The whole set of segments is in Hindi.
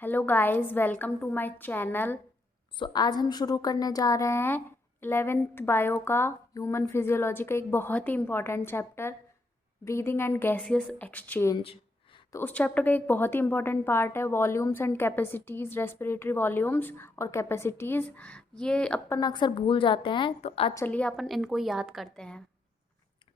Hello guys, welcome to my channel. आज हम शुरू करने जा रहे हैं 11th बायो का ह्यूमन फिजियोलॉजी का एक बहुत ही important chapter, breathing and gaseous exchange. तो उस चैप्टर का एक बहुत ही इम्पॉर्टेंट पार्ट है volumes and capacities, respiratory volumes और कैपेसिटीज़। ये अपन अक्सर भूल जाते हैं, तो आज चलिए अपन इनको याद करते हैं।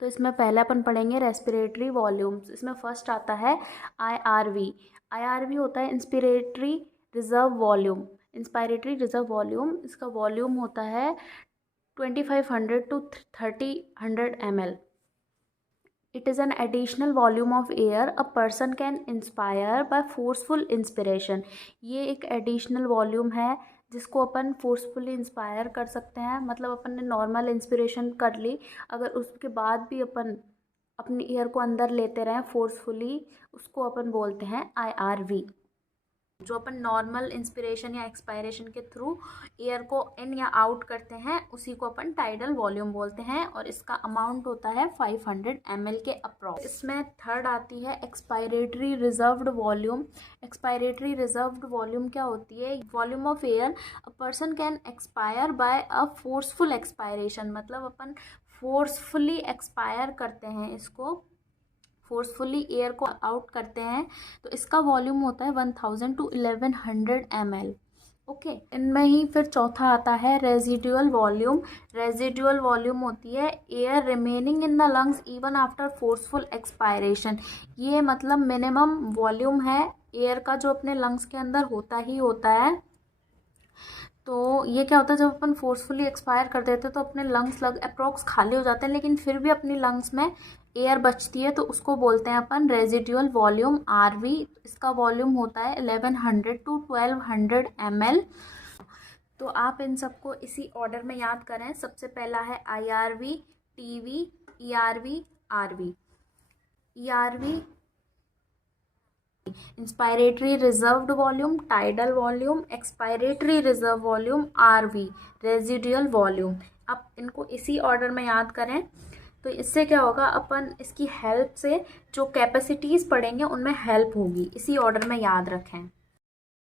तो इसमें पहले अपन पढ़ेंगे रेस्पिरेटरी वॉल्यूम्स। इसमें फर्स्ट आता है IRV। IRV होता है inspiratory reserve volume. Inspiratory reserve volume, इसका वॉल्यूम होता है 2500 to 3000 ml। It is an additional volume of air a person can inspire by forceful inspiration। ये एक एडिशनल वॉल्यूम है जिसको अपन फोर्सफुली इंस्पायर कर सकते हैं। मतलब अपन ने नॉर्मल इंस्पिरेशन कर ली, अगर उसके बाद भी अपन अपनी एयर को अंदर लेते रहें फोर्सफुली, उसको अपन बोलते हैं IRV। जो अपन नॉर्मल इंस्पिरेशन या एक्सपायरेशन के थ्रू एयर को इन या आउट करते हैं उसी को अपन टाइडल वॉल्यूम बोलते हैं, और इसका अमाउंट होता है 500 ml के अप्रॉक्स। इसमें थर्ड आती है expiratory reserve volume. Expiratory reserve volume क्या होती है? Volume of air a person can expire by a forceful expiration. मतलब अपन फोर्सफुली एक्सपायर करते हैं, इसको फोर्सफुली एयर को आउट करते हैं, तो इसका वॉल्यूम होता है 1000 to 1100 ml। ओके, इनमें ही फिर चौथा आता है रेजिडुअल वॉल्यूम। रेजिडुअल वॉल्यूम होती है air remaining in the lungs even after forceful expiration. ये मतलब मिनिमम वॉल्यूम है एयर का जो अपने लंग्स के अंदर होता ही होता है। तो ये क्या होता है, जब अपन फोर्सफुली एक्सपायर कर देते हैं तो अपने लंग्स अप्रोक्स खाली हो जाते हैं, लेकिन फिर भी अपनी लंग्स में एयर बचती है, तो उसको बोलते हैं अपन रेजिडुअल वॉल्यूम RV। इसका वॉल्यूम होता है 1100 to 1200 ml। तो आप इन सबको इसी ऑर्डर में याद करें। सबसे पहला है IRV, TV, ERV, RV। ERV inspiratory reserved volume, tidal volume, expiratory reserve volume, RV, residual volume. आप इनको इसी ऑर्डर में याद करें, तो इससे क्या होगा, अपन इसकी हेल्प से जो कैपेसिटीज़ पढ़ेंगे उनमें हेल्प होगी। इसी ऑर्डर में याद रखें।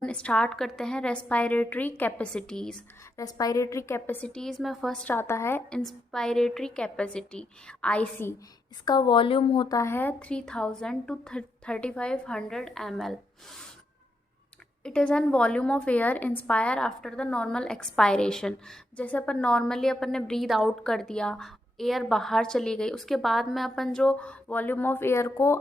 स्टार्ट करते हैं रेस्पायरेटरी कैपेसिटीज़। रेस्पायरेटरी कैपेसिटीज़ में फर्स्ट आता है इंस्पायरेटरी कैपेसिटी, IC। इसका वॉल्यूम होता है 3000 to 3500 ml। It is an volume of air inspire after the normal expiration. जैसे अपन नॉर्मली अपन ने ब्रीद आउट कर दिया, एयर बाहर चली गई, उसके बाद में अपन जो वॉल्यूम ऑफ एयर को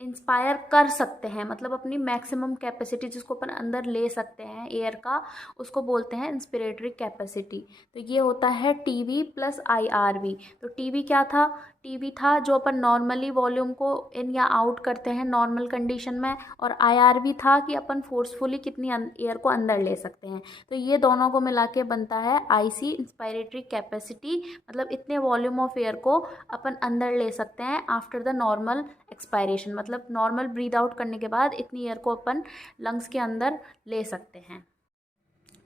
इंस्पायर कर सकते हैं, मतलब अपनी मैक्सिमम कैपेसिटी जिसको अपन अंदर ले सकते हैं एयर का, उसको बोलते हैं इंस्पिरेटरी कैपेसिटी। तो ये होता है TV प्लस IRV। तो TV क्या था? TV था जो अपन नॉर्मली वॉल्यूम को इन या आउट करते हैं नॉर्मल कंडीशन में, और IRV था कि अपन फोर्सफुली कितनी एयर को अंदर ले सकते हैं। तो ये दोनों को मिला के बनता है IC, इंस्पायरेटरी कैपेसिटी। मतलब इतने वॉल्यूम ऑफ एयर को अपन अंदर ले सकते हैं आफ्टर द नॉर्मल एक्सपायरेशन। मतलब नॉर्मल ब्रीद आउट करने के बाद इतनी एयर को अपन लंग्स के अंदर ले सकते हैं।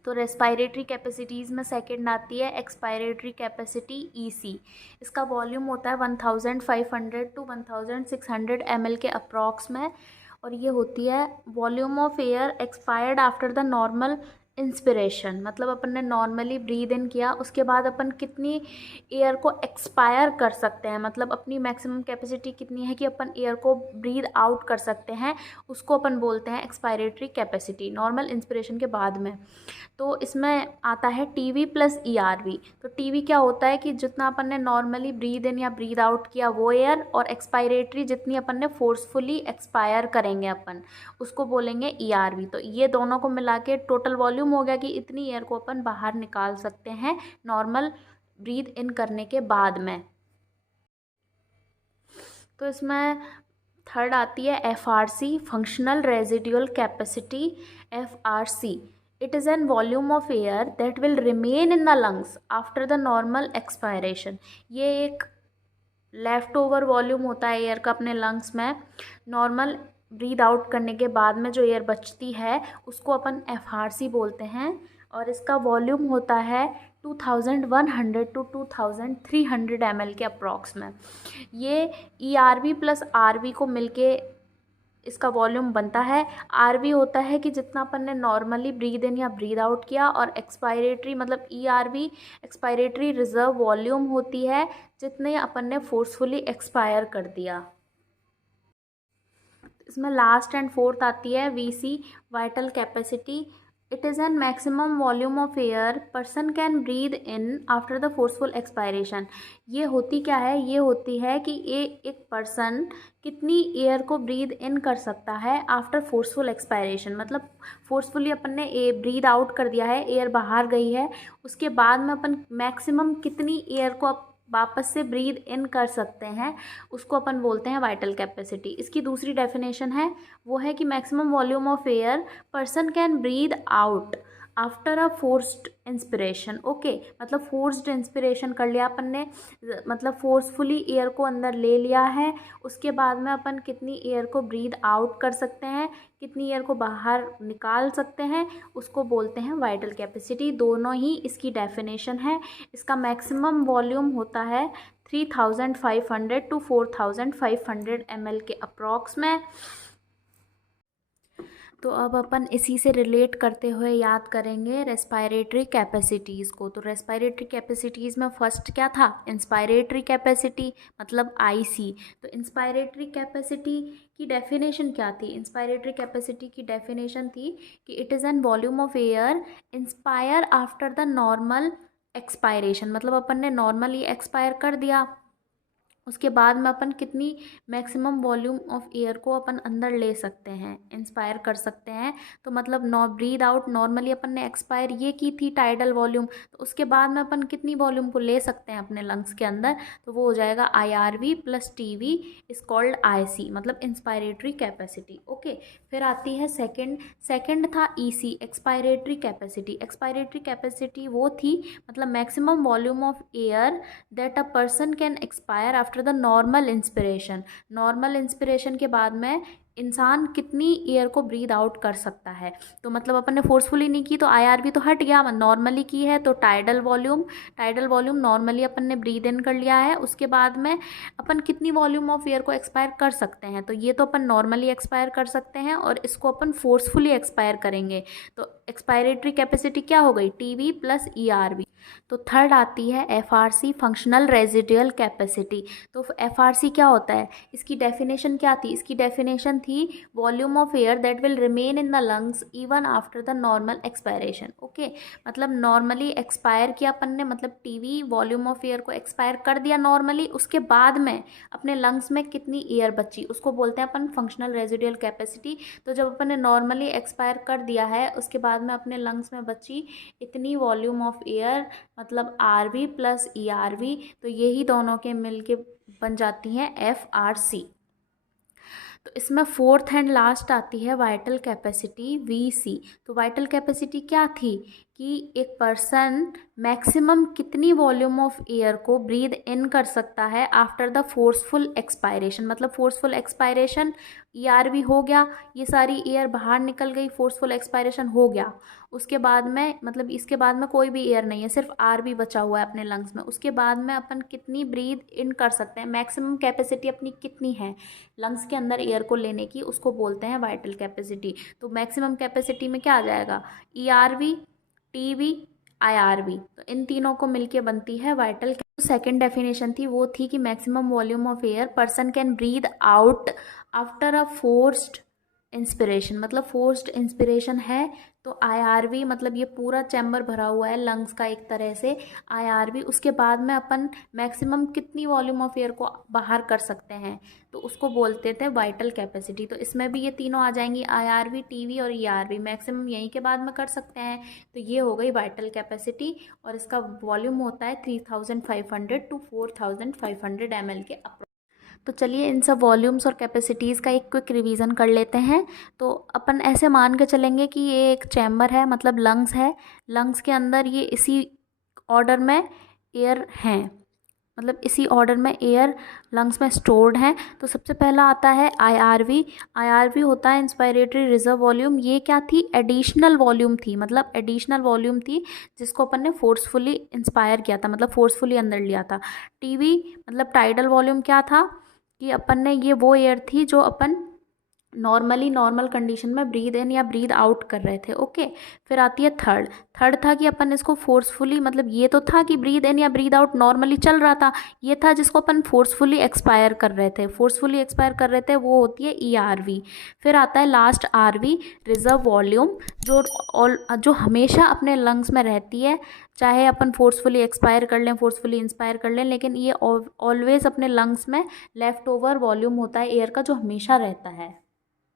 तो रेस्पायरेटरी कैपेसिटीज़ में सेकंड आती है एक्सपायरेटरी कैपेसिटी, EC। इसका वॉल्यूम होता है 1500 to 1600 ml के अप्रॉक्स में, और ये होती है volume of air expired after the normal inspiration. मतलब अपन ने नॉर्मली ब्रीद इन किया, उसके बाद अपन कितनी एयर को एक्सपायर कर सकते हैं, मतलब अपनी मैक्सिमम कैपेसिटी कितनी है कि अपन एयर को ब्रीद आउट कर सकते हैं, उसको अपन बोलते हैं एक्सपायरेटरी कैपेसिटी नॉर्मल इंस्पिरेशन के बाद में। तो इसमें आता है TV प्लस ERV। तो TV क्या होता है कि जितना अपन ने नॉर्मली ब्रीद इन या ब्रीद आउट किया वो एयर, और एक्सपायरेटरी जितनी अपन ने फोर्सफुली एक्सपायर करेंगे अपन, उसको बोलेंगे ERV। तो ये दोनों को मिला के टोटल वॉल्यूम हो गया कि इतनी एयर को अपन बाहर निकाल सकते हैं नॉर्मल ब्रीद इन करने के बाद में। तो इसमें थर्ड आती है FRC, functional residual capacity, FRC। It is an volume of air that will remain in the lungs after the normal expiration। ये एक लेफ़्ट ओवर वॉल्यूम होता है एयर का अपने लंग्स में। नॉर्मल ब्रीद आउट करने के बाद में जो एयर बचती है उसको अपन FRC बोलते हैं, और इसका वॉल्यूम होता है 2100 to 2300 ml के अप्रॉक्स में। ये ERV प्लस RV को मिलके इसका वॉल्यूम बनता है। आरवी होता है कि जितना अपन ने नॉर्मली ब्रीद इन या ब्रीद आउट किया, और एक्सपायरेटरी मतलब ईआरवी एक्सपायरेटरी रिजर्व वॉल्यूम होती है जितने अपन ने फोर्सफुली एक्सपायर कर दिया। इसमें लास्ट एंड फोर्थ आती है VC vital capacity. It is an maximum volume of air person can breathe in after the forceful expiration. ये होती क्या है, ये होती है कि एक पर्सन कितनी एयर को ब्रीद इन कर सकता है आफ्टर फोर्सफुल एक्सपायरेशन। मतलब फोर्सफुली अपन ने ब्रीद आउट कर दिया है, एयर बाहर गई है, उसके बाद में अपन मैक्सिमम कितनी एयर को वापस से ब्रीद इन कर सकते हैं, उसको अपन बोलते हैं वाइटल कैपेसिटी। इसकी दूसरी डेफिनेशन है, वो है कि maximum volume of air person can breathe out after a forced inspiration. Okay, मतलब फोर्स्ड इंस्पिरेशन कर लिया अपन ने, मतलब फोर्सफुली एयर को अंदर ले लिया है, उसके बाद में अपन कितनी एयर को ब्रीद आउट कर सकते हैं, कितनी एयर को बाहर निकाल सकते हैं, उसको बोलते हैं वाइटल कैपेसिटी। दोनों ही इसकी डेफिनेशन है। इसका मैक्सिमम वॉल्यूम होता है 3500 टू 4500 ml के अप्रॉक्स में। तो अब अपन इसी से रिलेट करते हुए याद करेंगे रेस्पायरेटरी कैपेसिटीज़ को। तो रेस्पायरेटरी कैपेसिटीज़ में फर्स्ट क्या था, इंस्पायरेटरी कैपेसिटी मतलब आईसी। तो इंस्पायरेटरी कैपेसिटी की डेफिनेशन क्या थी, इंस्पायरेटरी कैपेसिटी की डेफिनेशन थी कि it is an volume of air inspire after the normal expiration. मतलब अपन ने नॉर्मली एक्सपायर कर दिया, उसके बाद में अपन कितनी मैक्सिमम वॉल्यूम ऑफ एयर को अपन अंदर ले सकते हैं, इंस्पायर कर सकते हैं। तो मतलब ब्रीद आउट नॉर्मली अपन ने एक्सपायर ये की थी टाइडल वॉल्यूम, तो उसके बाद में अपन कितनी वॉल्यूम को ले सकते हैं अपने लंग्स के अंदर, तो वो हो जाएगा IRV plus TV is called IC, मतलब इंस्पायरेटरी कैपेसिटी। ओके, फिर आती है सेकंड था EC expiratory capacity. Expiratory capacity वो थी मतलब maximum volume of air that a person can expire after the normal inspiration. Normal inspiration के बाद में इंसान कितनी एयर को ब्रीद आउट कर सकता है। तो मतलब अपन ने फोर्सफुली नहीं की तो IRV तो हट गया, नॉर्मली की है तो टाइडल वॉल्यूम नॉर्मली अपन ने ब्रीद इन कर लिया है, उसके बाद में अपन कितनी वॉल्यूम ऑफ एयर को एक्सपायर कर सकते हैं। तो ये तो अपन नॉर्मली एक्सपायर कर सकते हैं और इसको अपन फोर्सफुली एक्सपायर करेंगे। तो एक्सपायरेटरी कैपेसिटी क्या हो गई, TV प्लस ERV। तो थर्ड आती है FRC फंक्शनल रेजिडुअल कैपेसिटी। तो FRC क्या होता है, इसकी डेफिनेशन क्या थी, इसकी डेफिनेशन थी volume of air that will remain in the lungs even after the normal expiration. Okay, मतलब नॉर्मली एक्सपायर किया अपन ने, मतलब TV वॉल्यूम ऑफ एयर को एक्सपायर कर दिया नॉर्मली, उसके बाद में अपने लंग्स में कितनी एयर बची उसको बोलते हैं अपन फंक्शनल रेजिडुअल कैपेसिटी। तो जब अपन ने नॉर्मली एक्सपायर कर दिया है, उसके बाद में अपने लंग्स में बची इतनी वॉल्यूम ऑफ एयर, मतलब RV प्लस ERV, तो यही दोनों के मिल के बन जाती हैं FRC। तो इसमें फोर्थ एंड लास्ट आती है वाइटल कैपेसिटी VC। तो वाइटल कैपेसिटी क्या थी कि एक पर्सन मैक्सिमम कितनी वॉल्यूम ऑफ एयर को ब्रीद इन कर सकता है आफ्टर द फोर्सफुल एक्सपायरेशन। मतलब फोर्सफुल एक्सपायरेशन ERV हो गया, ये सारी एयर बाहर निकल गई, फोर्सफुल एक्सपायरेशन हो गया, उसके बाद में मतलब इसके बाद में कोई भी एयर नहीं है, सिर्फ RV बचा हुआ है अपने लंग्स में। उसके बाद में अपन कितनी ब्रीद इन कर सकते हैं, मैक्सिमम कैपेसिटी अपनी कितनी है लंग्स के अंदर एयर को लेने की, उसको बोलते हैं वाइटल कैपेसिटी। तो मैक्सिमम कैपेसिटी में क्या आ जाएगा, ERV TV IRV, तो इन तीनों को मिलके बनती है वाइटल। सेकेंड डेफिनेशन थी वो थी कि maximum volume of air person can breathe out after a forced inspiration. मतलब फोर्स्ड इंस्पिरेशन है तो IRV, मतलब ये पूरा चैम्बर भरा हुआ है लंग्स का एक तरह से, IRV, उसके बाद में अपन मैक्सिमम कितनी वॉल्यूम ऑफ एयर को बाहर कर सकते हैं, तो उसको बोलते थे वाइटल कैपेसिटी। तो इसमें भी ये तीनों आ जाएंगी, IRV TV और ERV, मैक्सिमम यहीं के बाद में कर सकते हैं। तो ये हो गई वाइटल कैपेसिटी और इसका वॉल्यूम होता है 3500 टू 4500 ml के अप्रोक्स। तो चलिए इन सब वॉल्यूम्स और कैपेसिटीज़ का एक क्विक रिवीजन कर लेते हैं। तो अपन ऐसे मान के चलेंगे कि ये एक चैम्बर है, मतलब लंग्स है, लंग्स के अंदर ये इसी ऑर्डर में एयर हैं, मतलब इसी ऑर्डर में एयर लंग्स में स्टोर्ड हैं। तो सबसे पहला आता है IRV होता है इंस्पायरेटरी रिजर्व वॉल्यूम। ये क्या थी, एडिशनल वॉल्यूम थी, मतलब एडिशनल वॉल्यूम थी जिसको अपन ने फोर्सफुली इंस्पायर किया था, मतलब फोर्सफुली अंदर लिया था। TV मतलब टाइडल वॉल्यूम क्या था कि अपन ने, ये वो एयर थी जो अपन नॉर्मली नॉर्मल कंडीशन में ब्रीद इन या ब्रीद आउट कर रहे थे। ओके, फिर आती है थर्ड। थर्ड था कि अपन इसको फोर्सफुली, मतलब ये तो था कि ब्रीद इन या ब्रीद आउट नॉर्मली चल रहा था, ये था जिसको अपन फोर्सफुली एक्सपायर कर रहे थे। फोर्सफुली एक्सपायर कर रहे थे वो होती है ERV। फिर आता है लास्ट RV, रिजर्व वॉल्यूम, जो हमेशा अपने लंग्स में रहती है, चाहे अपन फोर्सफुली एक्सपायर कर लें, फोर्सफुली इंस्पायर कर लें, लेकिन ये ऑलवेज अपने लंग्स में लेफ्ट ओवर वॉल्यूम होता है एयर का, जो हमेशा रहता है।